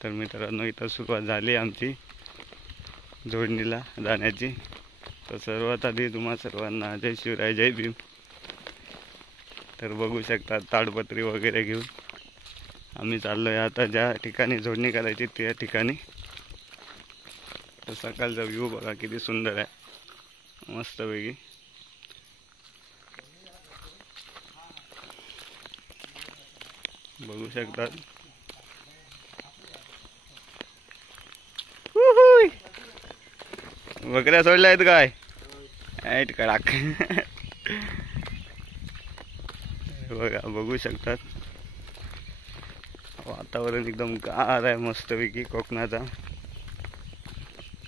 तर मित्रांनो इथं सुरुवात झाली आमची जोडणीला जाण्याची। तर सर्वात आधी तुम्हा सर्वांना जय शिवराय जय भीम। तर बघू शकता ताडपत्री वगैरे घेऊन आम्ही चाललोय आता ज्या ठिकाणी जोडणी करायची त्या ठिकाणी। तर सकाळचा व्ह्यू बघा किती सुंदर आहे, मस्तपैकी। बघू शकतात बकऱ्या सोडल्या आहेत काय ऐट कडाक बघा बघू शकतात वातावरण एकदम गार आहे मस्तपैकी कोकणाचा।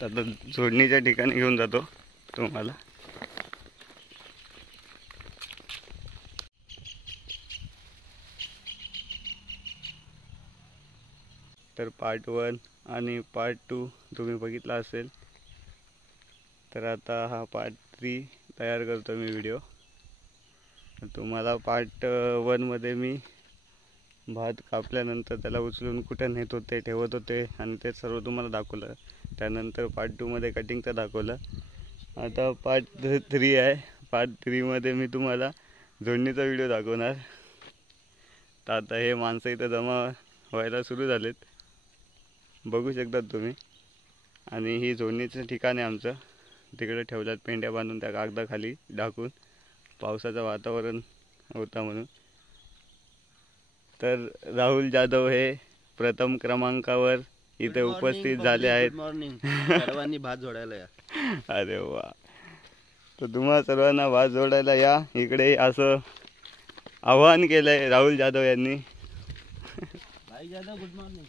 आता जोडणीच्या ठिकाणी घेऊन जातो तुम्हाला। तर पार्ट 1 आणि पार्ट 2 तुम्ही बघितला असेल। तर आता हा पार्ट 3 तयार करतो मी व्हिडिओ। तुम्हाला पार्ट 1 मध्ये मी भात कापल्यानंतर त्याला उचलून कुठे नेत होते ठेवत होते आणि ते सर्व तुम्हाला दाखवलं। त्यानंतर पार्ट 2 मध्ये कटिंगचं दाखवलं। आता पार्ट 3 आहे। पार्ट 3 मध्ये मी तुम्हाला जोडणीचा व्हिडिओ दाखवणार। तर आता हे माणसं इथं जमा व्हायला सुरू झालेत, बघू शकतात तुम्ही। आणि ही जोडणीचं ठिकाण आहे आमचं, तिकडे ठेवल्यात पेंड्या बांधून त्या कागदाखाली ढाकून, पावसाचं वातावरण होता म्हणून। तर राहुल जाधव हे प्रथम क्रमांकावर इथे उपस्थित झाले आहेत। सर्वांनी भात जोडायला या। अरे वा, तर तुम्हा सर्वांना भात जोडायला या इकडे असं आवाहन केलंय राहुल जाधव यांनी। भाई जाधव गुड मॉर्निंग।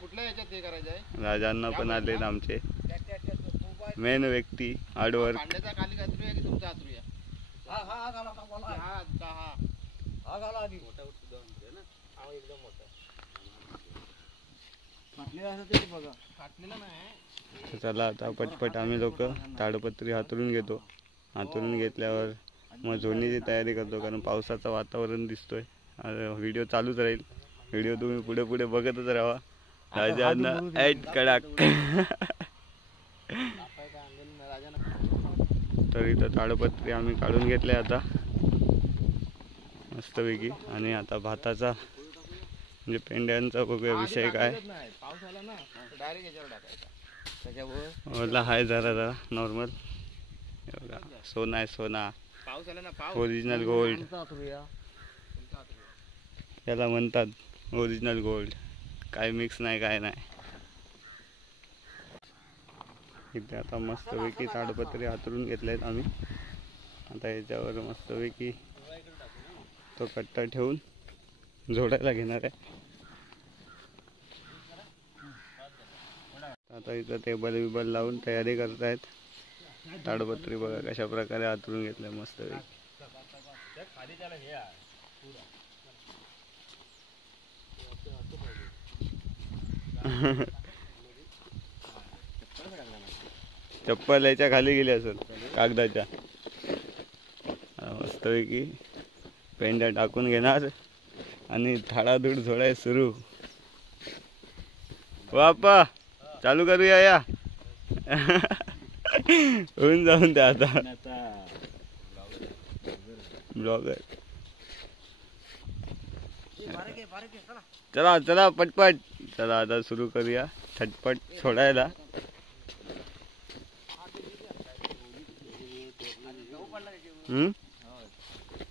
कुठल्या ह्याच्यात हे करायचं आहे? राजांना पण आलेत आमचे मेन व्यक्ती आडवर। पांड्याचा खाली कात्रू आहे की तुमचा आत्रू आहे? हा हा गाला गाला हा हा हा गाला आधी मोठा सुद्धा म्हणते ना, हा एकदम मोठा फाटलेला असं ते बघा, फाटलेला नाही। चला आता पटपट आम्ही लोक ताडपत्री हातरून घेतो। हातरून घेतल्यावर मग जोडणीची तयारी करतो, कारण पावसाचं वातावरण दिसतोय। व्हिडिओ चालूच राहील, व्हिडिओ तुम्ही पुढे पुढे बघतच राहा। राजांना ऐट कडाक तर इथं ताडपत्री आम्ही काढून घेतले आता मस्तपैकी। आणि आता भाताचा म्हणजे पेंड्यांचा बघूया विषय काय। ओला हाय जरा जरा नॉर्मल, सोना आहे सोना, ओरिजिनल गोल्ड याला म्हणतात, ओरिजिनल गोल्ड, काय मिक्स नाही काय नाही। इथे आता मस्तपैकी ताडपत्री हातरून घेतलेत आम्ही। आता याच्यावर मस्तपैकी तो कट्टा ठेवून जोडायला घेणार आहे। आता इथं टेबल बिबल लावून तयारी करतायत। ताडपत्री बघा कशा प्रकारे हातरून घेतलंय मस्तपैकी। चप्पल याच्या खाली गेली असेल कागदाच्या। मस्तपैकी पेंड्या टाकून घेणार आणि धाडाधूड झोडाय सुरू। बाप्पा चालू करूया या होऊन जाऊन द्या आता ब्लॉगर। चला चला पटपट चला आता सुरू करूया झटपट सोडायला।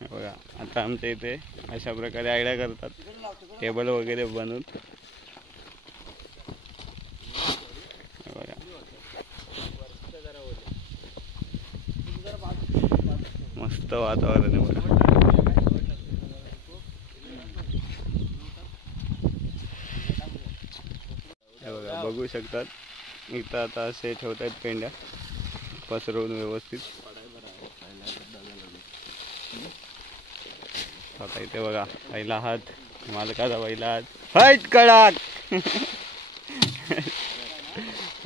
बघा आता आमच्या इथे अशा प्रकारे आयडिया करतात, टेबल वगैरे बनवून। मस्त वातावरण आहे बघा। बघा बघू शकतात इथं आता असे ठेवतात पेंड्या पसरवून व्यवस्थित। आता इथे बघा पहिला हात मालकाचा, पहिला हात हट कडाक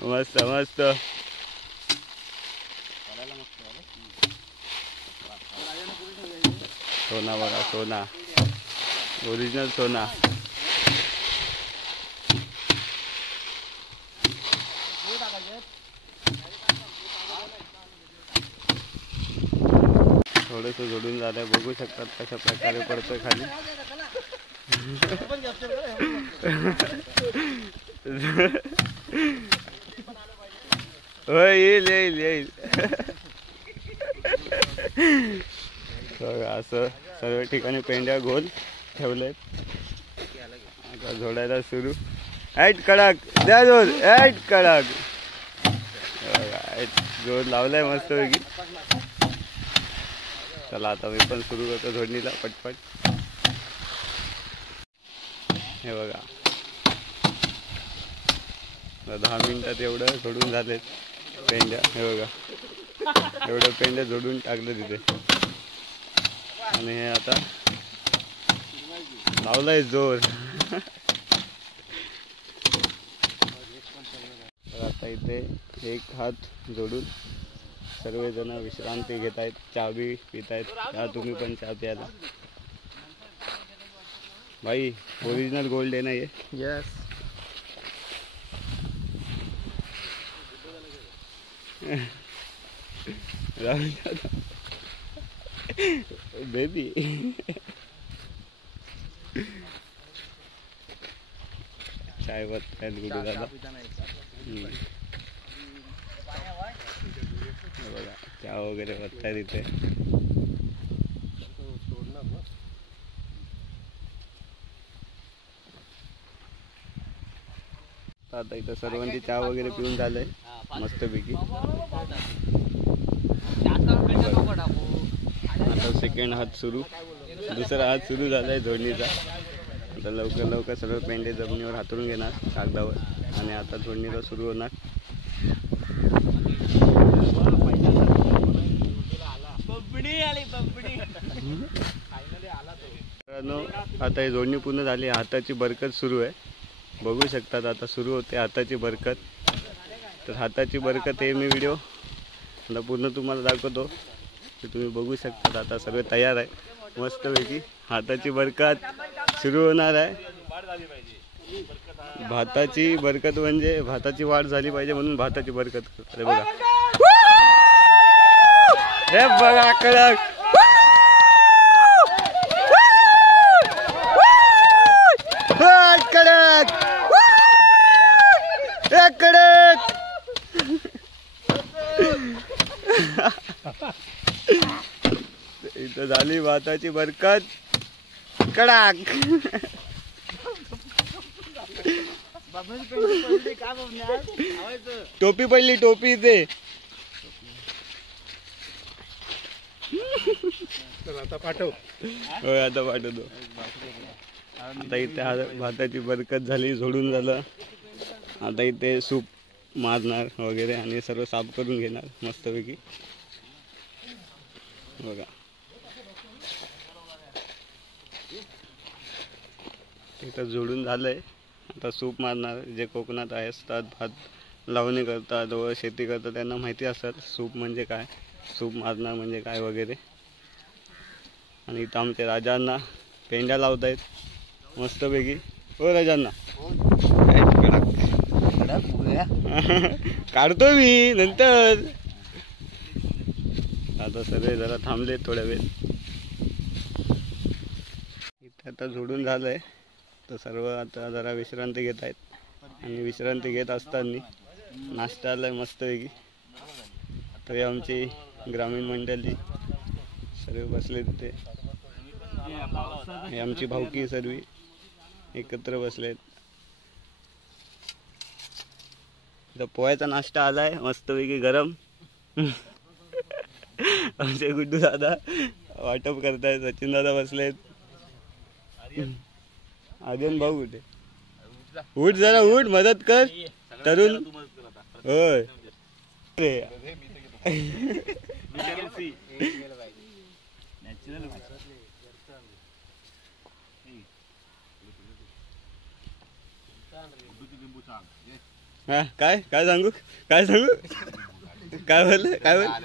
मस्त मस्त। सोना बघा सोना, ओरिजिनल सोना. थोडस जोडून झालंय, बघू शकतात कशा प्रकारे पडतोय खाली. होय, येईल येईल येईल. असं सर्व ठिकाणी पेंड्या गोल ठेवलेत. आता जोडायला सुरू. ॲट कडक द्या जोर, ॲट कडक. जोर लावलाय मस्त पैकी. चला आता मी पण सुरू करतो जोडणीला पटपट. हे बघा 10 मिनिटात एवढं जोडून झालेत पेंड्या. हे बघा एवढं पेंड्या जोडून टाकलं तिथे. आणि हे आता लावलाय जोर. आता इथे एक हात जोडून सर्वजण विश्रांती घेत आहेत, चहा बी पित आहेत. या तुम्ही पण चहा प्यायला. भाई ओरिजिनल गोल्ड आहे ना ये. यस. बेबी चाय बघतायत गुडू दादा. बघा चहा वगैरे बघतायत इथे. आता इथं सर्वांची चहा वगैरे पिऊन झालंय मस्तपैकी. आता सेकंड हात सुरू, दुसरा हात सुरू झालाय जोडणीचा. आता लवकर लवकर सगळं पेंडे जमिनीवर हातरून घेणार कागदावर आणि आता जोडणीला सुरू होणार. आता ही जोडणी पूर्ण झाली. हाताची बरकत सुरू आहे, बघू शकतात. आता सुरू होते हाताची बरकत. तर हाताची बरकत हे मी व्हिडिओ आता पूर्ण तुम्हाला दाखवतो, तर तुम्ही बघू शकतात. आता सगळं तयार आहे मस्तपैकी. हाताची बरकत सुरू होणार आहे. भाताची बरकत म्हणजे भाताची वाढ झाली पाहिजे म्हणून भाताची बरकत करतात. बघा हे बघा कडक. कडक कडक. इथं झाली भाताची बरकत कडक. टोपी पडली, टोपी इथे. आता पाठव. होय आता पाठवतो. आता इथे भाताची बरकत झाली, जोडून झालं. आता इथे सूप मारणार वगैरे आणि सर्व साफ करून घेणार मस्तपैकी. बघा इथं जोडून झालंय. आता सूप मारणार. जे कोकणात असतात, भात लावणी करतात व शेती करतात त्यांना माहिती असतात सूप म्हणजे काय, सूप मारणार म्हणजे काय वगैरे. आणि इथं आमच्या राजांना पेंड्या लावत आहेत मस्तपैकी. हो राजांना काढतो मी नंतर. आता सगळे जरा थांबलेत थोड्या वेळ. इथे आता जोडून झालंय, तर सर्व आता जरा विश्रांती घेत आहेत. आणि विश्रांती घेत असताना नाश्ता आलाय मस्तपैकी. तरी आमची ग्रामीण मंडळी सर्व बसले तिथे. हे आमची भावकी सर्व एकत्र बसलेत. इथं पोह्याचा नाश्ता आलाय मस्तपैकी गरम. आमचे गुड्डू दादा वाटप करतायत. सचिन दादा बसलेत. आर्यन भाऊ कुठे? उठ जरा, उठ मदत कर तरुण. होय हा काय काय सांगू, काय सांगू, काय बोलले, काय बोलले,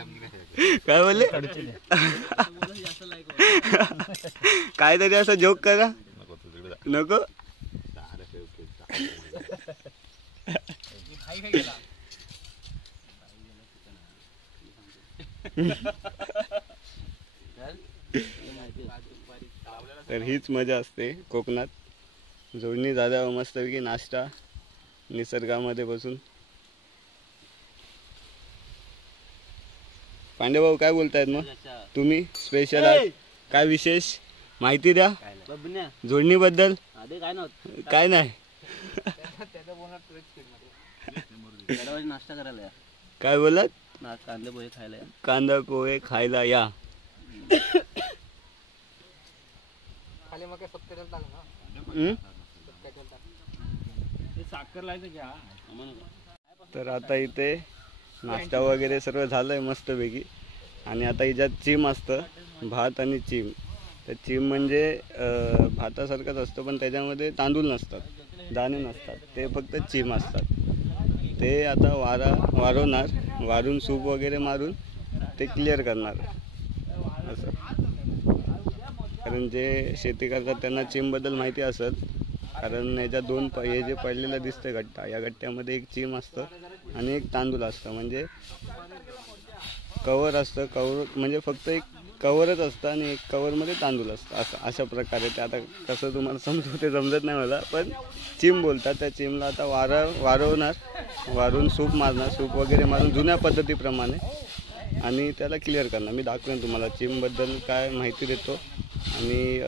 काय बोलले. काहीतरी असं जोक करा. नको तर हीच मजा असते कोकणात. जोडणी झाल्यावर मस्तपैकी नाश्ता निसर्गामध्ये बसून. पांडेभाऊ काय बोलतायत मग तुम्ही? स्पेशल आज काय विशेष माहिती द्या जोडणीबद्दल. काय नाही नाश्ता करायला काय बोलत? कांदे पोहे खायला कांदा पोहे खायला या. तर आता इथे नाश्ता वगैरे सर्व झालंय मस्तपैकी. आणि आता हिच्यात चिम असतं, भात आणि चिम. तर चिम म्हणजे भातासारखंच असतं पण त्याच्यामध्ये तांदूळ नसतात, दाणे नसतात, ते फक्त चिम असतात. ते आता वारवणार, वारून सूप वगैरे मारून ते क्लिअर करणार असं. कारण जे शेती करतात त्यांना चिमबद्दल माहिती असेल. कारण याच्या दोन हे जे पडलेलं दिसतं गट्टा, या गट्ट्यामध्ये एक चिम असतं आणि एक तांदूळ असतं. म्हणजे कवर असतं, कवर म्हणजे फक्त एक कवरच असतं आणि एक कवरमध्ये तांदूळ असतं असं. अशा प्रकारे ते आता कसं तुम्हाला समजू ते समजत नाही मला, पण चिम बोलतात. त्या चिमला आता वारवणार, वारून सूप मारणार, सूप वगैरे मारून जुन्या पद्धतीप्रमाणे आणि त्याला क्लिअर करणार. मी दाखवेन तुम्हाला चिमबद्दल काय माहिती देतो आणि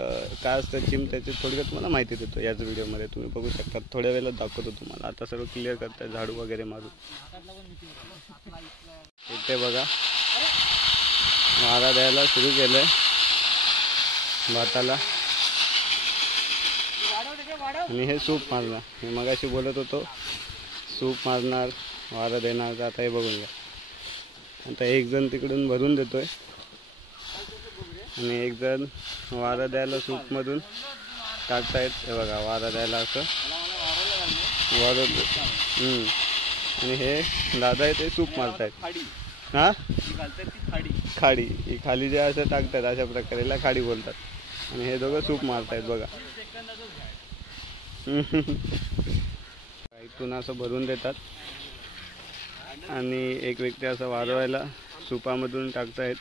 काय असतं चिम त्याची थोडक्यात तुम्हाला माहिती देतो याच व्हिडिओमध्ये. तुम्ही बघू शकता, थोड्या वेळेला दाखवतो तुम्हाला. आता सर्व क्लिअर करताय झाडू वगैरे मारून. इथे बघा वारा द्यायला सुरू केलंय भाताला. आणि हे सूप मारणार, मी मगाशी बोलत होतो सूप मारणार, वारा देणार. आता हे बघून घ्या. आता एक जण तिकडून भरून देतोय आणि एक जण वारा द्यायला सूपमधून टाकतायत. हे बघा वारा द्यायला असं वारवतो. आणि हे दादा ते सूप मारतायत. हा खाडी, ही खाली जे असं टाकतात अशा प्रकारेला खाडी बोलतात. आणि हे दोघं सूप मारतायत बघा. इथून असं भरून देतात आणि एक व्यक्ती असं वारवायला सूपामधून टाकतायत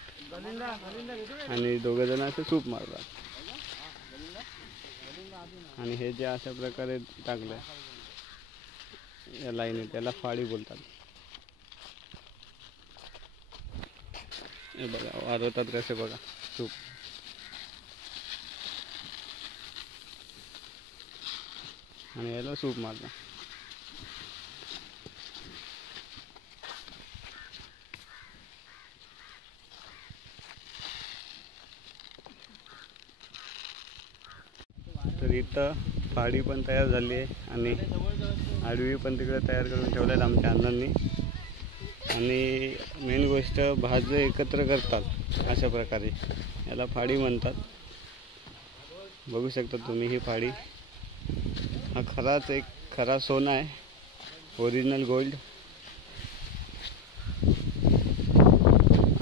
आणि दोघं जण असं सूप मारतात. आणि हे जे अशा प्रकारे टाकलंय या लाईनी त्याला फाडी बोलतात. हे बघा वारवतात कसे बघा सूप. आणि याला सूप मारतात. तर इथं फाडी पण तयार झाली आहे आणि आडवी पण तिकडे तयार करून ठेवल्यात आमच्या अण्णांनी. आणि मेन गोष्ट भाज्या एकत्र करतात अशा प्रकारे, याला फाडी म्हणतात. बघू शकता तुम्ही ही फाडी. हा खराच एक खरा सोना आहे, ओरिजिनल गोल्ड.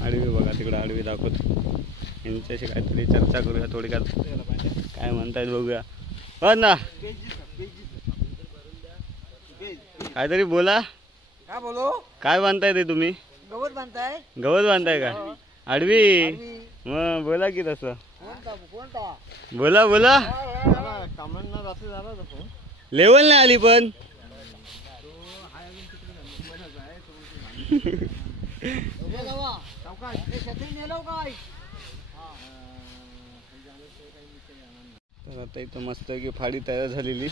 आडवी बघा तिकडं, आडवी दाखवतो. यांच्याशी काहीतरी चर्चा करूया थोडक्यात, काय म्हणतायत बघूया. हो ना, काहीतरी बोला. काय बोलू? काय बांधताय ते तुम्ही? गवत बांधताय. गवत बांधताय का? आडवी मग बोला की तसं. बोला बोला. लेवल नाही आली पण. तर आता इथं मस्त की फाडी तयार झालेली.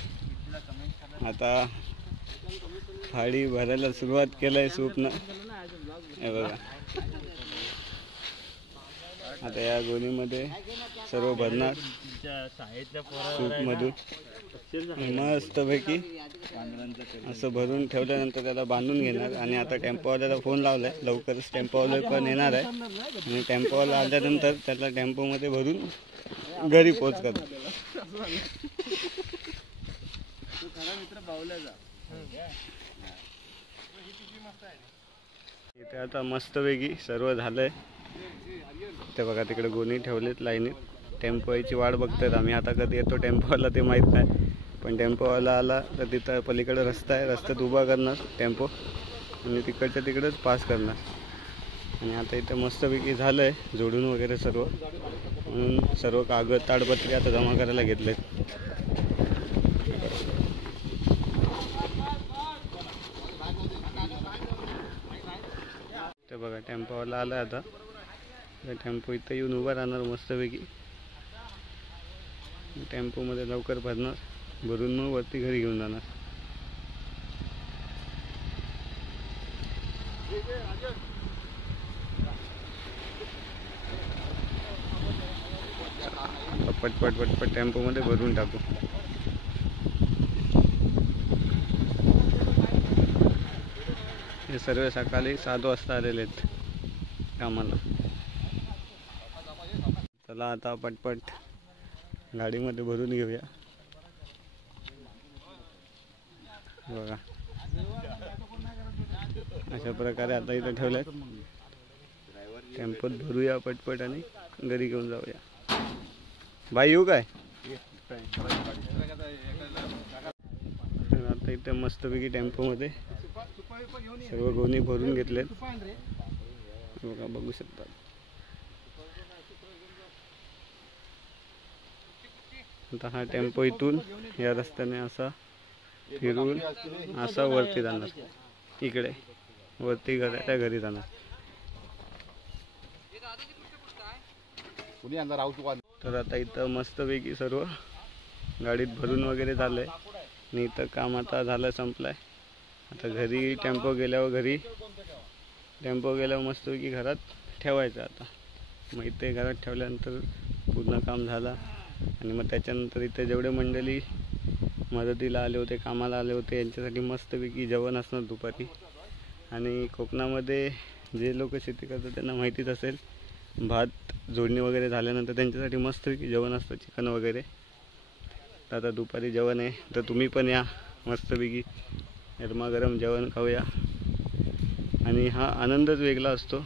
आता फाडी भरायला सुरुवात केलाय सूपनं. हे बघा आता या गोणीमध्ये सर्व भरणार सूपमधून. मस्तपैकी असं भरून ठेवल्यानंतर त्याला बांधून घेणार. आणि आता टेम्पोवाल्याला फोन लावलाय, लवकरच टेम्पोवाला पण येणार आहे. आणि टेम्पोवाला आल्यानंतर त्याला टेम्पोमध्ये भरून घरी पोच करणार. इथे आता मस्तपैकी सर्व झालंय. ते बघा तिकडे गोणी ठेवलेत लाईनीत. टेम्पोची वाट बघतात आम्ही. आता कधी येतो टेम्पोवाला ते माहीत नाही, पण टेम्पोवाला आला तर तिथं पलीकडे रस्ता आहे, रस्त्यात उभा करणार टेम्पो आणि तिकडच्या तिकडेच पास करणार. आणि आता इथं मस्तपैकी झालं आहे जोडून वगैरे सर्व, म्हणून सर्व कागद ताडपत्री आता जमा करायला घेतले. ते बघा टेम्पोवाला आला आता. टेम्पो इथं येऊन उभा राहणार मस्तपैकी. टेम्पोमध्ये लवकर भरणार, भरून मग वरती घरी घेऊन जाणार. पटपट पटपट टेम्पोमध्ये भरून टाकू. हे सर्व सकाळी 7 वाजता आलेले आहेत कामाला. चला आता पटपट गाडीमध्ये भरून घेऊया. बघा अशा प्रकारे आता इथं ठेवल्यात. टेम्पोत भरूया पटपट आणि घरी घेऊन जाऊया. बाई येऊ काय? आता इथे मस्तपैकी टेम्पोमध्ये सर्व गोणी भरून घेतलेत. बघा बघू शकता. आता हा टेम्पो इथून या रस्त्याने असा फिरून असा वरती जाणार, इकडे वरती घराच्या घरी जाणार. तर आता इथं मस्तपैकी सर्व गाडीत भरून वगैरे झालंय आणि इथं काम आता झालं, संपलंय. आता घरी टेम्पो गेल्यावर मस्तपैकी घरात ठेवायचं. आता मग इथे घरात ठेवल्यानंतर पूर्ण काम झालं. आणि मग त्याच्यानंतर इथे जेवढे मंडळी मदतीला आले होते, कामाला आले होते, यांच्यासाठी मस्तपैकी जेवण असणार दुपारी. आणि कोकणामध्ये जे लोक शेती करतात त्यांना माहितीच असेल, भात जोडणी वगैरे झाल्यानंतर त्यांच्यासाठी मस्तपैकी जेवण असतं, चिकन वगैरे. तर आता दुपारी जेवण आहे, तर तुम्ही पण या, मस्तपैकी गरमागरम जेवण खाऊया. आणि हा आनंदच वेगळा असतो,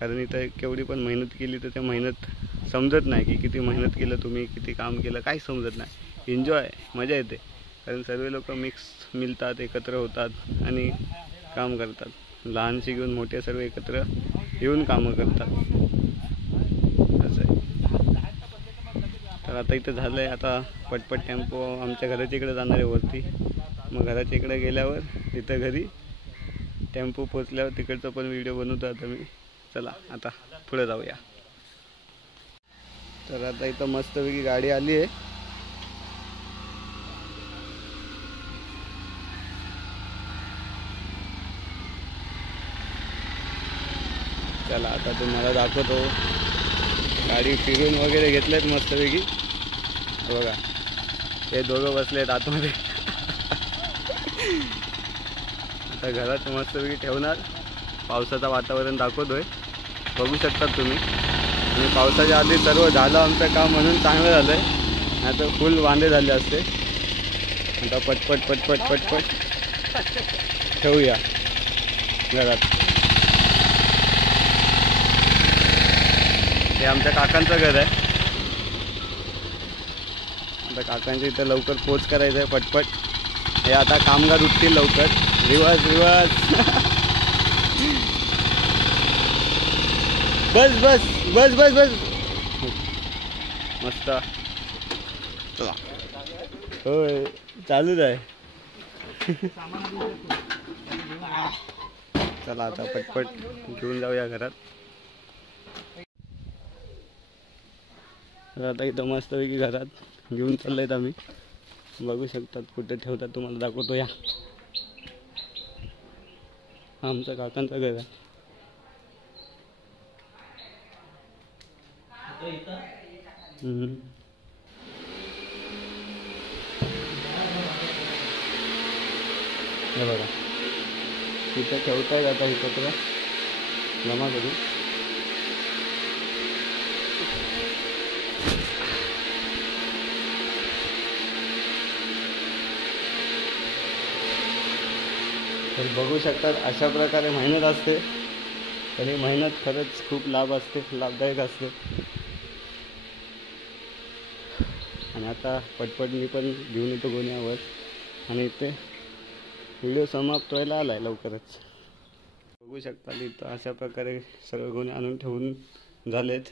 कारण इथं केवढी पण मेहनत केली तर त्या मेहनत समजत नाही की किती मेहनत केलं तुम्ही, किती काम केलं, काही समजत नाही. एन्जॉय, मजा येते, कारण सर्व लोक मिळतात, एकत्र होतात आणि काम करतात. लहानशी घेऊन मोठे सर्व एकत्र येऊन कामं करतात, असं आहे. तर आता इथं झालं आहे. आता पटपट टेम्पो आमच्या घराच्या इकडे जाणार आहे वरती. मग घराच्या इकडे गेल्यावर तिथं घरी टेम्पो पोचल्यावर तिकडचा पण व्हिडिओ बनवतो आता मी. चला आता पुढे जाऊया. तर आता इथं मस्तपैकी गाडी आली आहे. चला आता तुम्हाला दाखवतो. गाडी फिरून वगैरे घेतलेत मस्तपैकी. बघा हे दोघं बसलेत आतमध्ये. आता घरात मस्तपैकी ठेवणार. पावसाचं वातावरण दाखवतोय, बघू शकतात तुम्ही. आणि पावसाच्या आधी सर्व झालं आमचं काम, म्हणून चांगलं झालं आहे. आता फुल वांदे झाले असते. आता पटपट पटपट पटपट ठेवूया घरात. हे आमच्या काकांचं घर आहे. आता काकांच्या इथं लवकर पोच करायचं आहे पटपट. हे आता कामगार उठतील लवकर. रिवाज बस बस बस बस बस मस्त. चला होय चालूच आहे. चला आता पटपट घेऊन जाऊया घरात. आता इथं मस्तपैकी घरात घेऊन चाललेत आम्ही. बघू शकतात कुठे ठेवतात, तुम्हाला दाखवतो या. आमचं काकांचं घर आहे. हे बघा तिथं ठेवताय आता एकत्र जमा करू. तर बघू शकतात अशा प्रकारे मेहनत असते. तरी मेहनत खरंच खूप लाभदायक असते. आणि आता पटपट मी पण घेऊन येतो गोण्यावर आणि इथे व्हिडिओ समाप्त व्हायला आला आहे लवकरच. बघू शकता इथं अशा प्रकारे सर्व गोणे आणून ठेवून झालेत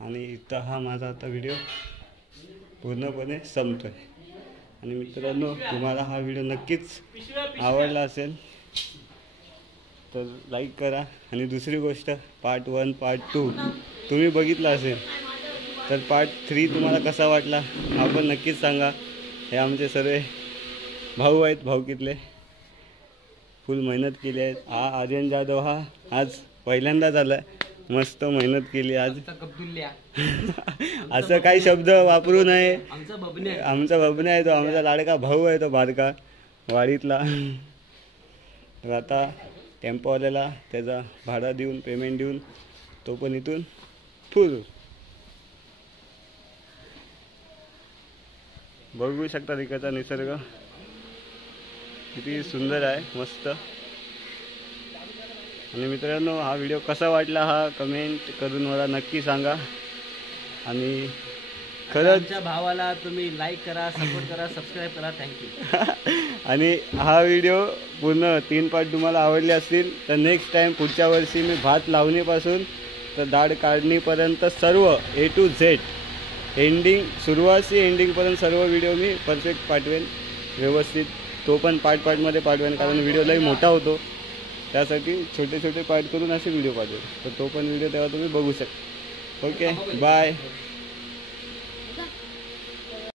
आणि इथं हा माझा आता व्हिडिओ पूर्णपणे संपतो आहे. आणि मित्रांनो, तुम्हाला हा व्हिडिओ नक्कीच आवडला असेल तर लाईक करा. आणि दुसरी गोष्ट, पार्ट 1 पार्ट 2 तुम्ही बघितला असेल तर पार्ट 3 तुम्हाला कसा वाटला हा पण नक्कीच सांगा. हे आमचे सर्व भाऊ आहेत, भाऊकीतले फुल मेहनत केली आहे. आर्यन जाधव हा आज पहिल्यांदाच आला, मस्त मेहनत केली आज. असं काही शब्द वापरू नये. आमचा बबने आहे तो, आमचा लाडका भाऊ आहे तो बारका वाडीतला. तर आता टेम्पोवाल्याला त्याचा भाडा देऊन पेमेंट देऊन तो पण इथून फुल. बघू शकता तिकडचा निसर्ग किती सुंदर आहे, मस्त. आणि मित्रांनो, हा व्हिडिओ कसा वाटला हा कमेंट करून मला नक्की सांगा. आणि खरंच भावाला तुम्ही लाईक करा, सपोर्ट करा, सबस्क्राईब करा. थँक्यू. आणि हा व्हिडिओ पूर्ण 3 पार्ट तुम्हाला आवडले असतील तर नेक्स्ट टाइम पुढच्या वर्षी मी भात लावणीपासून तर दाढ काढणीपर्यंत सर्व A to Z एंडिंग, सुरुवात से एंडिंगपर्यंत सर्व व्हिडिओ मी परफेक्ट पाठवेन व्यवस्थित. तो पण पार्टमध्ये पाठवेन, कारण व्हिडिओ लई मोठा होतो, त्यासाठी छोटे छोटे पार्ट करून असे व्हिडिओ पाठवेन. तर तो पण व्हिडिओ तेव्हा तुम्ही बघू शकता. Okay, bye.